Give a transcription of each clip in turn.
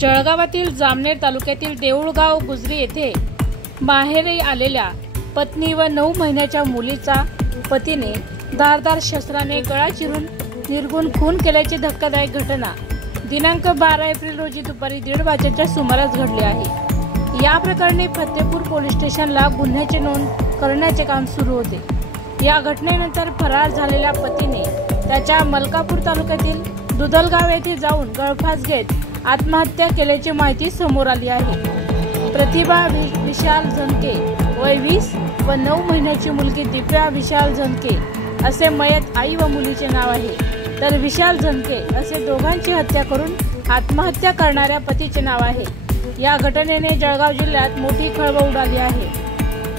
जळगावातील जामनेर तालुक्यातील देऊळगाव गुजरी येथे माहेरी आलेल्या पत्नी व 9 महिन्याच्या मुलीचा पतीने धारदार शस्त्राने गळा चिरून निर्गुण खून केल्याची धक्कादायक घटना दिनांक 12 एप्रिल रोजी दुपारी 1:30 वाजेच्या सुमारास घडली आहे। या प्रकरणी फतेपूर पोलीस स्टेशनला गुन्ह्याची नोंद करण्याचे काम सुरू होते। या घटनेनंतर फरार झालेल्या पतीने त्याच्या मलकापूर तालुक्यातील दुधलगाव येथे जाऊन गळफास घेत आत्महत्या केल्याची माहिती समोर आली आहे। प्रतिभा विशाल झनके वय 20 व 9 महिन्याची मुलगी दिव्या विशाल झनके असे मयत आई व मुलीचे नाव आहे, तर विशाल झनके असे दोघांची हत्या करून आत्महत्या करणाऱ्या पतीचे नाव आहे। या घटनेने जळगाव जिल्ह्यात मोठी खळबळ उडाली आहे।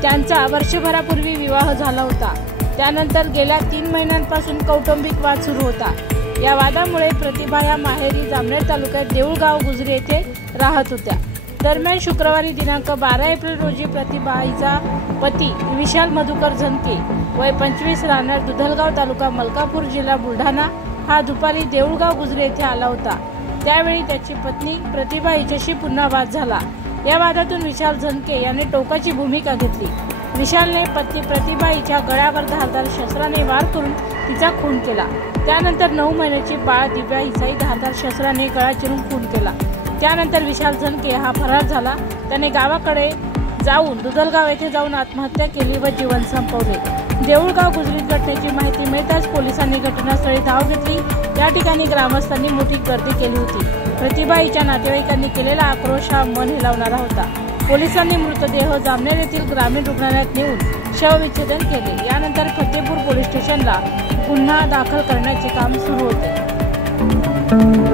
त्यांचा वर्षभरापूर्वी विवाह झाला होता। त्यानंतर गेल्या 3 महिन्यांपासून कौटुंबिक वाद सुरू होता। या वादामुळे प्रतिभा या माहेरी जामनेर तालुक्यात देऊळगाव गुजरी येथे राहत होत्या। दरम्यान शुक्रवारी दिनांक 12 एप्रिल रोजी प्रतिभा हिचा पती विशाल मधुकर झनके वय 25 राहणार दुधलगाव तालुका मलकापूर जिल्हा बुलढाणा हा दुपारी देऊळगाव गुजरी येथे आला होता। त्यावेळी त्याची पत्नी प्रतिभा हिच्याशी पुन्हा वाद झाला। या वादातून विशाल झनके याने टोकाची भूमिका घेतली। विशालने पत्नी प्रतिभा हिच्या गळ्यावर धारदार शस्त्राने वार करून तिचा खून केला। त्यानंतर 9 महिन्याची बाळ दिव्या हिचाही धारदार शस्त्राने गळा चिरून खून केला। त्यानंतर विशाल झनके हा फरार झाला। त्याने गावाकडे जाऊन दुधलगाव येथे जाऊन आत्महत्या केली व जीवन संपवले। देऊळगाव गुजरीत घटनेची माहिती मिळताच पोलिसांनी घटनास्थळी धाव घेतली। या ठिकाणी ग्रामस्थांनी मोठी गर्दी केली होती। प्रतिभा हिच्या नातेवाईकांनी केलेला आक्रोश हा मन हेलावणारा होता। पोलिसांनी मृतदेह जामनेर येथील ग्रामीण रुग्णालयात नेऊन शवविच्छेदन केले। यानंतर फतेपूर पोलीस स्टेशनला गुन्हा दाखल करण्याचे काम सुरू होते।